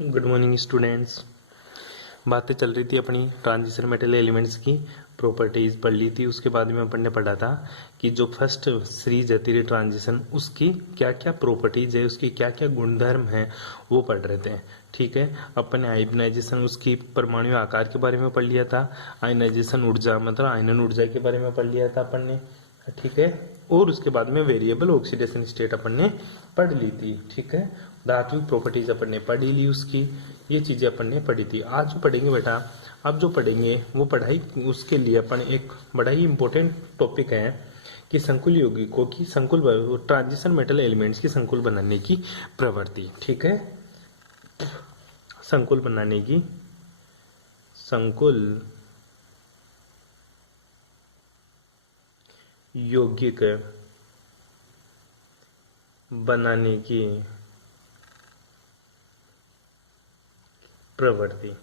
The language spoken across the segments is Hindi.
Good morning students. बातें चल रही थी अपनी ट्रांजिशन मेटल एलिमेंट्स की प्रॉपर्टीज पढ़ ली थी। उसके बाद में अपन ने पढ़ा था कि जो फर्स्ट सीरीज है तेरी ट्रांजिशन, उसकी क्या क्या प्रॉपर्टीज है, उसकी क्या क्या गुणधर्म है, वो पढ़ रहे थे। ठीक है, अपन ने आयोनाइजेशन, उसकी परमाणु आकार के बारे में पढ़ लिया था। आयोनाइजेशन ऊर्जा मतलब आयनन ऊर्जा के बारे में पढ़ लिया था अपन ने। ठीक है, और उसके बाद में वेरिएबल ऑक्सीडेशन स्टेट अपन ने पढ़ ली थी। ठीक है, धात्विक प्रॉपर्टीज अपन ने पढ़ ली उसकी, ये चीजें अपन ने पढ़ी थी। आज जो पढ़ेंगे बेटा, अब जो पढ़ेंगे वो पढ़ाई उसके लिए अपन एक बड़ा ही इंपॉर्टेंट टॉपिक है कि संकुल यौगिकों की संकुल ट्रांजिशन मेटल एलिमेंट्स की संकुल बनाने की प्रवृत्ति। ठीक है, संकुल बनाने की संकुल यौगिक बनाने की प्रवृत्ति।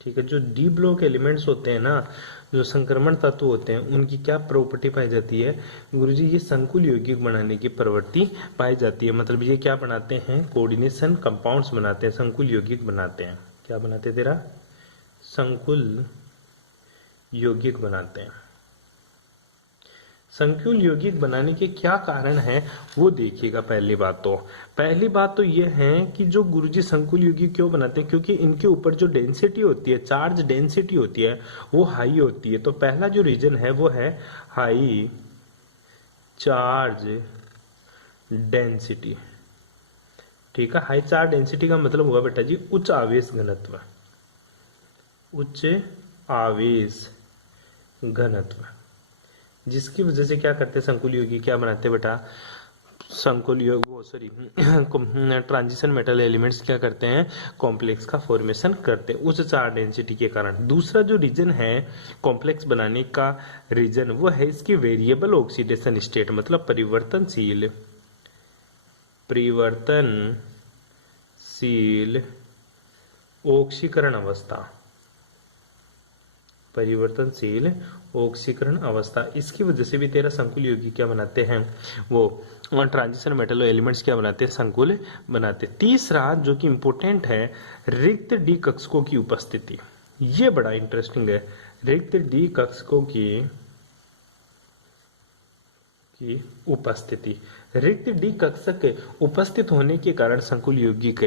ठीक है, जो डी ब्लॉक एलिमेंट्स होते हैं ना, जो संक्रमण तत्व होते हैं, उनकी क्या प्रॉपर्टी पाई जाती है गुरुजी? ये संकुल यौगिक बनाने की प्रवृत्ति पाई जाती है। मतलब ये क्या बनाते हैं? कोऑर्डिनेशन कंपाउंड्स बनाते हैं, संकुल यौगिक बनाते हैं। क्या बनाते हैं तेरा? संकुल यौगिक बनाते हैं। संकुल यौगिक बनाने के क्या कारण है वो देखिएगा। पहली बात तो ये है कि जो गुरुजी संकुल यौगिक क्यों बनाते हैं, क्योंकि इनके ऊपर जो डेंसिटी होती है, चार्ज डेंसिटी होती है, वो हाई होती है। तो पहला जो रीजन है वो है हाई चार्ज डेंसिटी। ठीक है, हाई चार्ज डेंसिटी का मतलब हुआ बेटा जी उच्च आवेश घनत्व। उच्च आवेश घनत्व, जिसकी वजह से क्या करते हैं संकुल यौगिक, क्या बनाते हैं बेटा? संकुल योग वो सॉरी ट्रांजिशन मेटल एलिमेंट्स क्या करते हैं? कॉम्प्लेक्स का फॉर्मेशन करते हैं उच्च चार्ज डेंसिटी के कारण। दूसरा जो रीजन है कॉम्प्लेक्स बनाने का रीजन, वो है इसकी वेरिएबल ऑक्सीडेशन स्टेट, मतलब परिवर्तनशील ऑक्सीकरण अवस्था। परिवर्तनशील ऑक्सीकरण अवस्था, इसकी वजह से भी तेरा संकुल यौगिक क्या बनाते हैं? वो ट्रांजिशन मेटल एलिमेंट्स क्या बनाते हैं? संकुल बनाते। तीसरा जो कि इंपॉर्टेंट है, रिक्त डी कक्षकों की उपस्थिति। ये बड़ा इंटरेस्टिंग है। रिक्त डी कक्षकों की उपस्थिति, रिक्त डी कक्षक उपस्थित होने के कारण संकुल यौगिक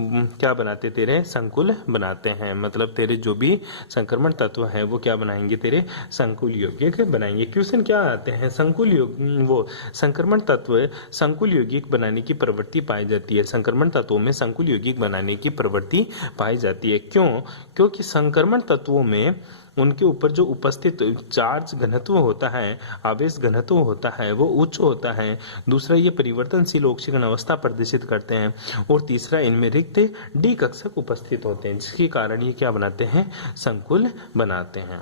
क्या बनाते? तेरे संकुल बनाते हैं। मतलब तेरे जो भी संक्रमण तत्व है वो क्या बनाएंगे? तेरे संकुल यौगिक बनाएंगे। क्वेश्चन क्या आते हैं? संकुल यौगिक वो संक्रमण तत्व संकुल यौगिक बनाने की प्रवृत्ति पाई जाती है। संक्रमण तत्वों में संकुल यौगिक बनाने की प्रवृत्ति पाई जाती है। क्यों? क्योंकि संक्रमण तत्वों में उनके ऊपर जो उपस्थित चार्ज घनत्व होता है, आवेश घनत्व होता है, वो उच्च होता है। दूसरा, ये परिवर्तनशील ऑक्सीकरण अवस्था प्रदर्शित करते हैं। और तीसरा, इनमें रिक्त डी कक्षक उपस्थित होते हैं, जिसके कारण ये क्या बनाते हैं? संकुल बनाते हैं।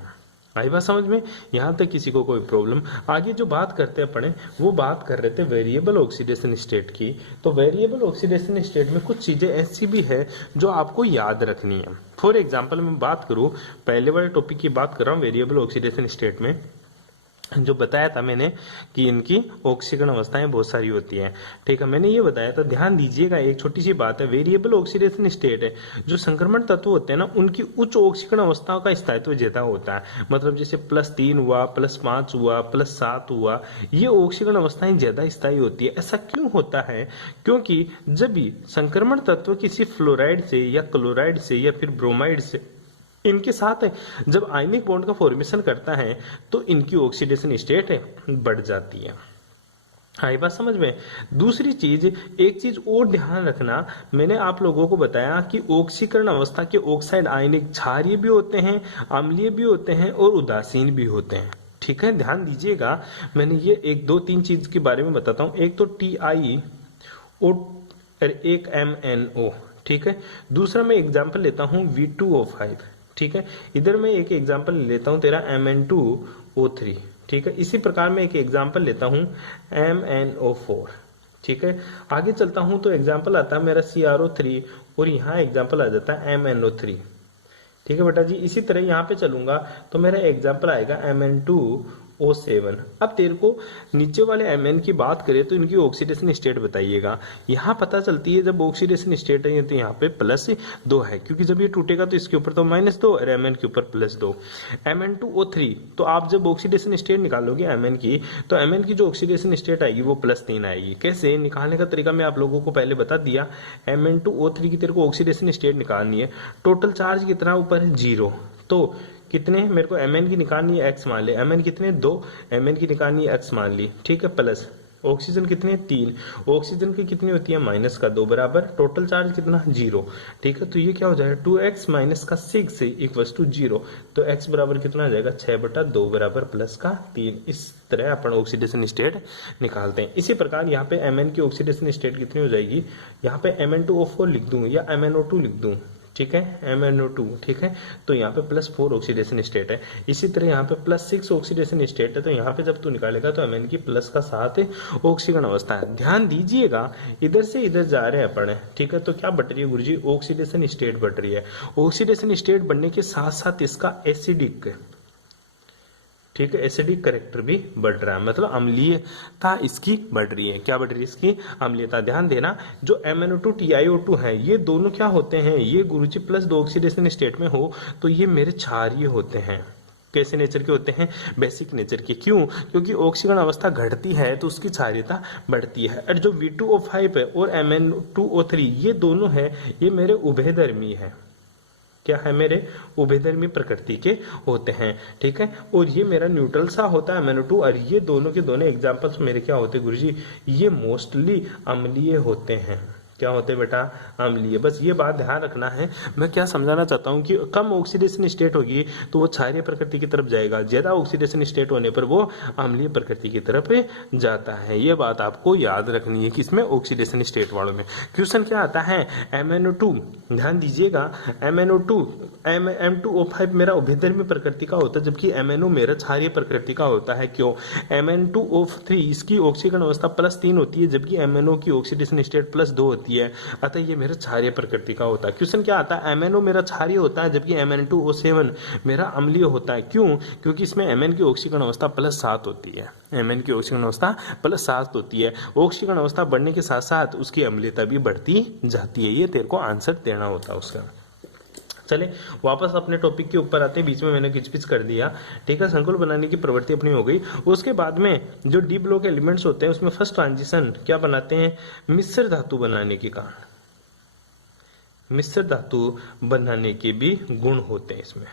आई बात समझ में? यहां तक किसी को कोई प्रॉब्लम? आगे जो बात करते हैं अपने, वो बात कर रहे थे वेरिएबल ऑक्सीडेशन स्टेट की। तो वेरिएबल ऑक्सीडेशन स्टेट में कुछ चीजें ऐसी भी है जो आपको याद रखनी है। फॉर एग्जाम्पल मैं बात करूं, पहले वाले टॉपिक की बात कर रहा हूं, वेरिएबल ऑक्सीडेशन स्टेट में जो बताया था मैंने कि इनकी ऑक्सीकरण अवस्थाएं बहुत सारी होती हैं। ठीक है, मैंने ये बताया था। ध्यान दीजिएगा, एक छोटी सी बात है, वेरिएबल ऑक्सीडेशन स्टेट है, जो संक्रमण तत्व होते हैं ना, उनकी उच्च ऑक्सीकरण अवस्थाओं का स्थायित्व ज्यादा होता है। मतलब जैसे +3 हुआ, +5 हुआ, +7 हुआ, ये ऑक्सीकरण अवस्थाएं ज्यादा स्थायी होती है। ऐसा क्यों होता है? क्योंकि जब भी संक्रमण तत्व किसी फ्लोराइड से या क्लोराइड से या फिर ब्रोमाइड से इनके साथ जब आयनिक बॉन्ड का फॉर्मेशन करता है, तो इनकी ऑक्सीडेशन स्टेट बढ़ जाती है। आई बात समझ में? दूसरी चीज, एक चीज और ध्यान रखना, मैंने आप लोगों को बताया कि ऑक्सीकरण अवस्था के ऑक्साइड आयनिक क्षारीय भी होते हैं, अम्लीय भी होते हैं और उदासीन भी होते हैं। ठीक है, ध्यान दीजिएगा। मैंने ये 1 2 3 चीज के बारे में बताता हूं। एक तो Ti और एक MnO। ठीक है, दूसरा मैं एग्जाम्पल लेता हूं V2O5। ठीक है, इधर मैं एक एग्जाम्पल लेता हूं तेरा Mn2O3। ठीक है, इसी प्रकार मैं एक एग्जाम्पल लेता हूं MnO4। ठीक है, आगे चलता हूं तो एग्जाम्पल आता है मेरा CrO3 और यहाँ एग्जाम्पल आ जाता है MnO3। ठीक है बेटा जी, इसी तरह यहाँ पे चलूंगा तो मेरा एग्जाम्पल आएगा Mn2 O7। अब तेरे को नीचे वाले Mn की बात करें तो इनकी ऑक्सीडेशन स्टेट बताइएगा। यहाँ पता चलती है जब ऑक्सीडेशन स्टेट है तो यहाँ पे +2 है, क्योंकि जब ये टूटेगा तो इसके ऊपर तो -2 और Mn के ऊपर +2। Mn2O3, तो आप जब ऑक्सीडेशन स्टेट निकालोगे Mn की, तो Mn की जो ऑक्सीडेशन स्टेट आएगी वो +3 आएगी। कैसे निकालने का तरीका मैं आप लोगों को पहले बता दिया। Mn2O3 की तेरे को ऑक्सीडेशन स्टेट निकालनी है। टोटल चार्ज कितना ऊपर है 0, तो कितने मेरे को Mn की निकालनी है x मान ले। Mn कितने 2, Mn की निकालनी है x मान ली, ठीक है, प्लस ऑक्सीजन कितने 3, ऑक्सीजन की कितनी होती है -2 बराबर टोटल चार्ज कितना 0, ठीक है। तो ये क्या हो जाएगा 2x - 6 = 0। तो x बराबर कितना आ जाएगा 6/2 बराबर +3। इस तरह अपन ऑक्सीडेशन स्टेट निकालते हैं। इसी प्रकार यहाँ पे Mn की ऑक्सीडेशन स्टेट कितनी हो जाएगी, यहाँ पे Mn2O4 लिख दूं या MnO2 लिख दूं, ठीक है, MnO2, ठीक है। तो यहाँ पे +4 ऑक्सीडेशन स्टेट है। इसी तरह यहाँ पे +6 ऑक्सीडेशन स्टेट है। तो यहाँ पे जब तू निकालेगा तो Mn की +7 ऑक्सीकरण अवस्था है। ध्यान दीजिएगा इधर से इधर जा रहे हैं अपन, ठीक है। तो क्या बढ़ रही है गुरुजी, ऑक्सीडेशन स्टेट बढ़ रही है। ऑक्सीडेशन स्टेट बढ़ने के साथ साथ इसका एसिडिक, ठीक है, एसिडिक कैरेक्टर भी बढ़ रहा है, मतलब अम्लीयता इसकी बढ़ रही है। क्या बढ़ रही है इसकी अम्लीयता। ध्यान देना जो MnO2 TiO2 है ये दोनों क्या होते हैं, ये गुरुजी +2 ऑक्सीडेशन स्टेट में हो तो ये मेरे क्षारीय होते हैं। कैसे नेचर के होते हैं, बेसिक नेचर के। क्यों, क्योंकि ऑक्सीकरण अवस्था घटती है तो उसकी क्षारीयता बढ़ती है। और जो V2O5 है और MnO2O3 ये दोनों है ये मेरे उभयधर्मी है। क्या है, मेरे उभयधर्मी प्रकृति के होते हैं, ठीक है। और ये मेरा न्यूट्रल सा होता है MnO2, और ये दोनों के दोनों एग्जांपल्स मेरे क्या होते हैं गुरुजी, ये मोस्टली अम्लीय होते हैं। क्या होते हैं बेटा, अम्लीय। बस ये बात ध्यान रखना है। मैं क्या समझाना चाहता हूँ कि कम ऑक्सीडेशन स्टेट होगी तो वो क्षारीय प्रकृति की तरफ जाएगा, ज्यादा ऑक्सीडेशन स्टेट होने पर वो अम्लीय प्रकृति की तरफ जाता है। ये बात आपको याद रखनी है कि इसमें ऑक्सीडेशन स्टेट वालों में क्वेश्चन क्या आता है MnO2। ध्यान दीजिएगा MnO2 M2O5 मेरा उभयधर्मी प्रकृति का होता है, जबकि MnO मेरा क्षारीय प्रकृति का होता है। क्यों, Mn2O3 इसकी ऑक्सीकरण अवस्था +3 होती है, जबकि MnO की ऑक्सीडेशन स्टेट +2 होती है, अतः ये मेरा क्षारीय प्रकृति का होता है। क्वेश्चन क्या आता है MnO मेरा क्षारीय होता है, जबकि Mn2O7 मेरा अम्लीय होता है। क्यों, क्योंकि इसमें Mn की ऑक्सीकरण अवस्था +7 होती है। Mn की ऑक्सीकरण अवस्था +7 होती है। ऑक्सीकरण अवस्था बढ़ने के साथ साथ उसकी अम्लीयता भी बढ़ती जाती है। ये तेरे को आंसर देना होता है उसका। चले वापस अपने टॉपिक के ऊपर आते हैं, बीच में मैंने किचपिच कर दिया, ठीक है। संकुल बनाने की प्रवृत्ति अपनी हो गई। उसके बाद में जो डी ब्लॉक एलिमेंट्स होते हैं उसमें फर्स्ट ट्रांजिशन क्या बनाते हैं, मिश्र धातु बनाने के कारण, मिश्र धातु बनाने के भी गुण होते हैं इसमें,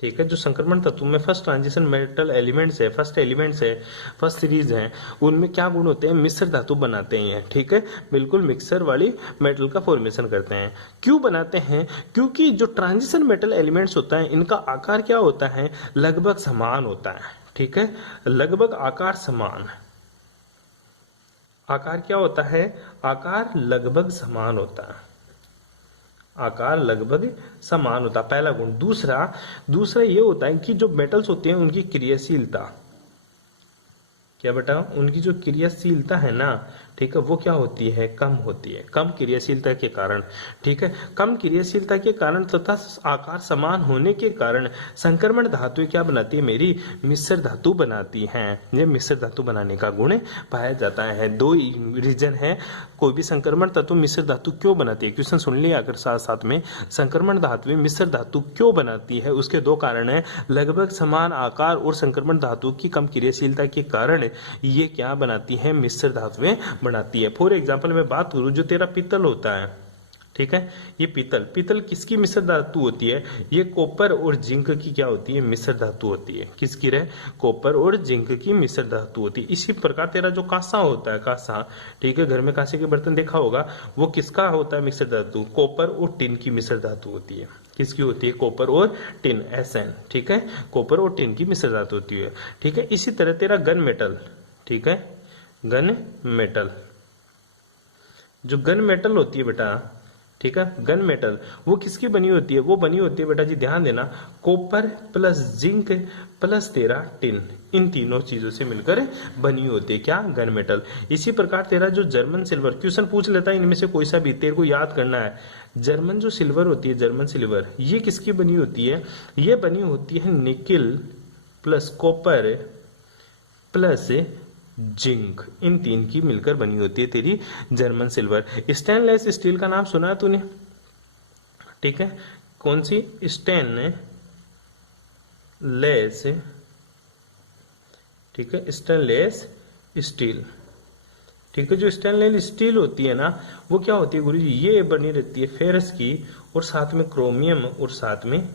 ठीक है। जो संक्रमण तत्व में फर्स्ट ट्रांजिशन मेटल एलिमेंट्स है, फर्स्ट एलिमेंट्स है, फर्स्ट सीरीज है, उनमें क्या गुण होते हैं, मिश्र धातु बनाते हैं, ठीक है। बिल्कुल मिक्सर वाली मेटल का फॉर्मेशन करते हैं। क्यों बनाते हैं, क्योंकि जो ट्रांजिशन मेटल एलिमेंट्स होता है इनका आकार क्या होता है, लगभग समान होता है, ठीक है। लगभग आकार समान, आकार क्या होता है, आकार लगभग समान होता है, आकार लगभग समान होता है, पहला गुण। दूसरा ये होता है कि जो मेटल्स होते हैं उनकी क्रियाशीलता, क्या बेटा, उनकी जो क्रियाशीलता है ना, ठीक है, वो क्या होती है, कम होती है, कम क्रियाशीलता के कारण, ठीक है। कम क्रियाशीलता के कारण तथा आकार समान होने के कारण संक्रमण धातु क्या बनाती है, मेरी मिश्र धातु बनाती हैं। ये मिश्र धातु बनाने का गुण पाया जाता है। दो रीजन है, कोई भी संक्रमण तत्व मिश्र धातु क्यों बनाती है, क्वेश्चन सुन लिया अगर साथ साथ में। संक्रमण धातु में मिश्र धातु क्यों बनाती है, उसके दो कारण है, लगभग समान आकार और संक्रमण धातु की कम क्रियाशीलता के कारण ये क्या बनाती है, मिश्र धातुएं बनाती है। फॉर एग्जाम्पल मैं बात करूं, जो तेरा पीतल होता है, ठीक है, ये पीतल किसकी मिश्र धातु होती है, ये कॉपर और जिंक की क्या होती है, मिश्र धातु होती है। किसकी रे, कॉपर और जिंक की मिश्र धातु होती है। इसी प्रकार तेरा जो कांसा होता है, कांसा, ठीक है, घर में कांसे के बर्तन देखा होगा, वो किसका होता है मिश्र धातु, कॉपर और टिन की मिश्र धातु होती है। किसकी होती है, कॉपर और टिन, Sn, ठीक है, कॉपर और टिन की मिश्र धातु होती है, ठीक है। इसी तरह तेरा गन मेटल, ठीक है, गन मेटल, जो गन मेटल होती है बेटा, ठीक है, गन मेटल वो किसकी बनी होती है, वो बनी होती है बेटा जी, ध्यान देना, कॉपर प्लस जिंक प्लस तेरा टिन, इन तीनों चीजों से मिलकर बनी होती है क्या, गन मेटल। इसी प्रकार तेरा जो जर्मन सिल्वर, क्वेश्चन पूछ लेता है इनमें से कोई सा भी, तेरे को याद करना है। जर्मन जो सिल्वर होती है, जर्मन सिल्वर, ये किसकी बनी होती है, ये बनी होती है nickel plus copper plus zinc, इन तीन की मिलकर बनी होती है तेरी जर्मन सिल्वर। स्टेनलेस स्टील का नाम सुना है तूने? ठीक है, कौन सी? स्टेनलेस, ठीक है, स्टेनलेस स्टील। ठीक है, जो स्टेनलेस स्टील होती है ना, वो क्या होती है गुरुजी? ये बनी रहती है फेरस की, और साथ में क्रोमियम और साथ में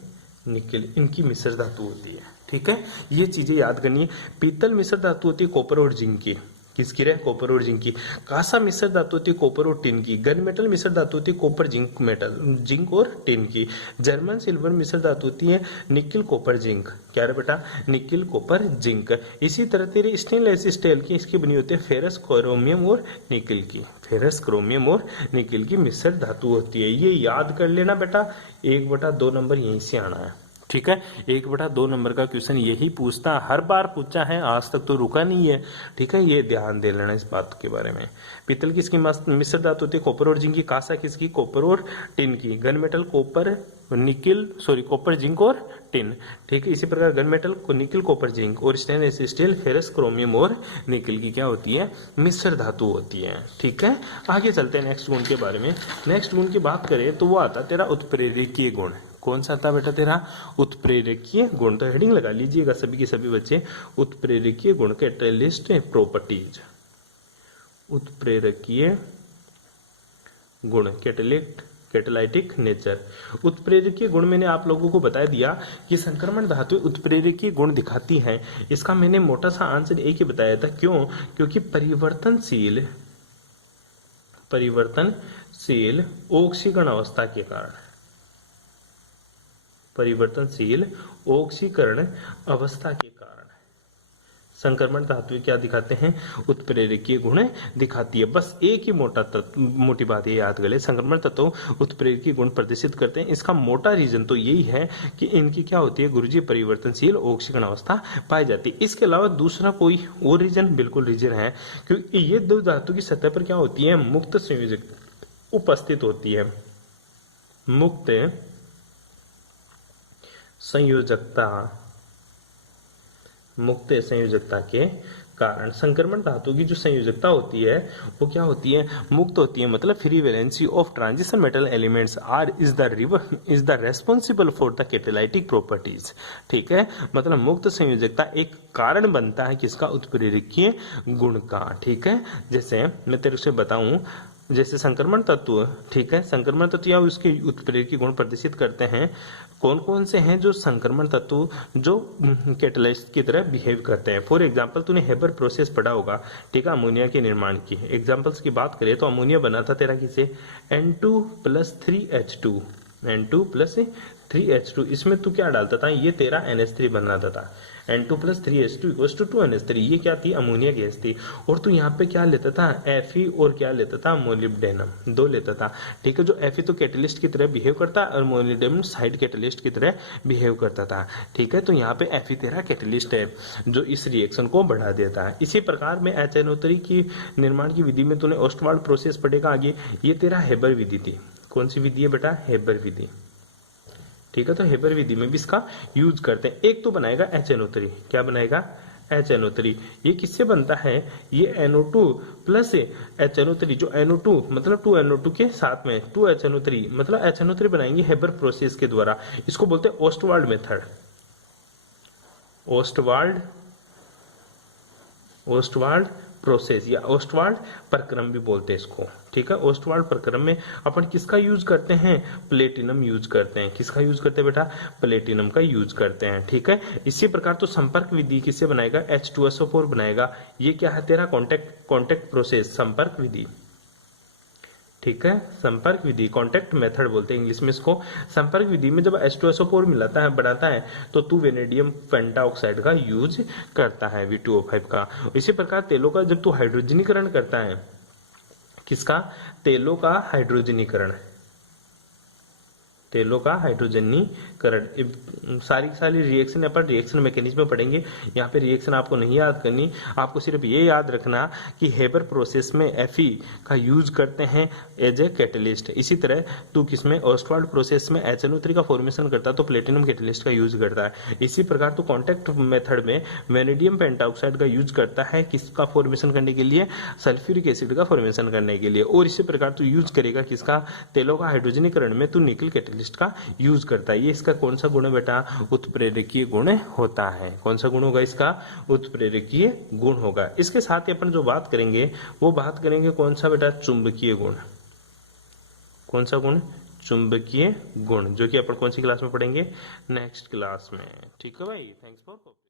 निकेल, इनकी मिश्र धातु होती है। ठीक है, ये चीजें याद करनी है। पीतल मिश्र धातु होती है कॉपर और जिंक की। किसकी रे? कॉपर और जिंक की। कांसा मिश्र धातु होती है कॉपर और टिन की। गन मेटल मिश्र धातु होती है कॉपर जिंक मेटल, जिंक और टिन की। जर्मन सिल्वर मिश्र धातु होती है निकिल कॉपर जिंक। क्या रे बेटा? Nickel copper zinc. इसी तरह तेरी स्टेनलेस स्टील की, इसकी बनी होती है फेरस क्रोमियम और निकिल की। फेरस क्रोमियम और निकिल की मिश्र धातु होती है। ये याद कर लेना बेटा, 1/2 नंबर यहीं से आना है। ठीक है, 1/2 नंबर का क्वेश्चन यही पूछता, हर बार पूछा है, आज तक तो रुका नहीं है। ठीक है, ये ध्यान दे लेना इस बात के बारे में। पीतल किसकी मिश्र धातु होती है? कॉपर और जिंक की। कांसा किसकी? कॉपर और टिन की। Gun metal copper nickel, sorry copper zinc और टिन। ठीक है, इसी प्रकार gun metal nickel copper zinc, और स्टेनलेस स्टील फेरस क्रोमियम और निकिल की क्या होती है? मिश्र धातु होती है। ठीक है, आगे चलते हैं नेक्स्ट गुण के बारे में। नेक्स्ट गुण की बात करें तो वो आता तेरा उत्प्रेरकीय गुण। कौन सा आता बेटा तेरा? उत्प्रेरकीय गुण। तो हेडिंग लगा लीजिएगा सभी के सभी बच्चे, उत्प्रेरकीय गुण, कैटलिस्ट प्रॉपर्टीज। उत्प्रेरकीय गुण, कैटालिटिक नेचर। उत्प्रेरकीय गुण मैंने आप लोगों को बता दिया कि संक्रमण धातु उत्प्रेरकीय गुण दिखाती हैं। इसका मैंने मोटा सा आंसर एक ही बताया था। क्यों? क्योंकि परिवर्तनशील ऑक्सीकरण अवस्था के कारण, परिवर्तनशील ऑक्सीकरण अवस्था के कारण संक्रमण धातु क्या दिखाते हैं? उत्प्रेरकीय गुण दिखाती है। बस एक ही मोटी बात ये याद कर ले, संक्रमण तत्व उत्प्रेरकीय गुण प्रदर्शित करते हैं। इसका मोटा रीजन तो यही है कि इनकी क्या होती है गुरुजी? परिवर्तनशील ऑक्सीकरण अवस्था पाई जाती है। इसके अलावा दूसरा कोई और रीजन? बिल्कुल रीजन है, क्योंकि ये दो धातु की सतह पर क्या होती है? मुक्त संयोजक उपस्थित होती है। मुक्त संयोजकता के कारण संक्रमण धातु की जो संयोजकता होती है वो क्या होती है? मुक्त होती है। मतलब free valency of transition metal elements are is the responsible for the catalytic properties. ठीक है, मतलब मुक्त संयोजकता एक कारण बनता है किसका? उत्प्रेरकीय गुण का। ठीक है, जैसे मैं तेरे से बताऊं, जैसे संक्रमण तत्व, ठीक है, संक्रमण तत्व या उसके उत्प्रेरकीय गुण प्रदर्शित करते हैं। कौन कौन से हैं जो संक्रमण तत्व जो कैटलिस्ट की तरह बिहेव करते हैं? फॉर एग्जांपल तूने हेबर प्रोसेस पढ़ा होगा, ठीक है, अमोनिया के निर्माण की। एग्जांपल्स की बात करें तो अमोनिया बना था तेरा किसे? N2+3H2, N2+3H2। इसमें तू क्या डालता था? ये तेरा NH3 बन रहा था। N2+3H2 = 2NH3। ये क्या थी? अमोनिया गैस थी। और तू यहाँ पे क्या लेता था? Fe और क्या लेता था? मोलिब्डेनम, 2 लेता था। ठीक है, जो Fe तो कैटलिस्ट की तरह बिहेव करता है और मोलिब्डेनम साइड कैटलिस्ट की तरह बिहेव करता था। ठीक है, तो यहाँ पे Fe तेरा कैटलिस्ट है जो इस रिएक्शन को बढ़ा देता है। इसी प्रकार में HNO3 की निर्माण की विधि में तूने ओस्टवाल्ड प्रोसेस पढ़ेगा आगे। ये तेरा हेबर विधि थी। कौन सी विधि है बेटा? हेबर विधि। ठीक है, तो हेबर विधि में भी इसका यूज करते हैं। एक तो बनाएगा HNO3। क्या बनाएगा? HNO3। ये किससे बनता है? ये NO2 प्लस HNO3, जो NO2 मतलब 2NO2 के साथ में 2HNO3 मतलब HNO3 बनाएंगे हेबर प्रोसेस के द्वारा। इसको बोलते हैं ओस्टवाल्ड मेथड। ओस्टवाल्ड प्रोसेस या ओस्टवाल्ड प्रक्रम भी बोलते हैं इसको। ठीक है, ओस्टवाल्ड प्रक्रम में अपन किसका यूज करते हैं? प्लेटिनम यूज करते हैं। किसका यूज करते हैं बेटा? प्लेटिनम का यूज करते हैं। ठीक है, इसी प्रकार तो संपर्क विधि किससे बनाएगा? H2SO4 बनाएगा। ये क्या है तेरा? कॉन्टेक्ट प्रोसेस, संपर्क विधि। ठीक है, संपर्क विधि, कॉन्टेक्ट मेथड बोलते हैं इंग्लिश में इसको। संपर्क विधि में जब H2SO4 मिलाता है, बनाता है, तो तू वेनेडियम पेंटाऑक्साइड का यूज करता है, V2O5 का। इसी प्रकार तेलों का जब तू हाइड्रोजनीकरण करता है, किसका? तेलों का हाइड्रोजनीकरण। तेलों का हाइड्रोजनीकरण। सारी की सारी रिएक्शन अपन रिएक्शन मैकेनिज्म में पढ़ेंगे। यहाँ पे रिएक्शन आपको नहीं याद करनी, आपको सिर्फ ये याद रखना कि हेबर प्रोसेस में Fe का यूज करते हैं एज ए कैटलिस्ट। इसी तरह तू किसमें ऑस्टवाल्ड प्रोसेस में HNO3 का फॉर्मेशन करता है तो प्लेटिनम कैटलिस्ट का यूज करता है। इसी प्रकार तू कॉन्टैक्ट मेथड में वेनेडियम पेंटाऑक्साइड का यूज करता है किसका फॉर्मेशन करने के लिए, सल्फ्यूरिक एसिड का फॉर्मेशन करने के लिए। और इसी प्रकार तू यूज करेगा किसका, तेलों का हाइड्रोजनीकरण में तू निकल कैटलिस्ट का यूज करता है। ये इसका कौन सा गुण है बेटा, उत्प्रेरकीय गुण होता है। कौन सा गुण होगा इसका, उत्प्रेरकीय गुण होगा। इसके साथ ही अपन जो बात करेंगे वो बात करेंगे कौन सा बेटा, चुंबकीय गुण। कौन सा गुण, चुंबकीय गुण, जो कि अपन कौन सी क्लास में पढ़ेंगे, नेक्स्ट क्लास में। ठीक है भाई, थैंक्स फॉर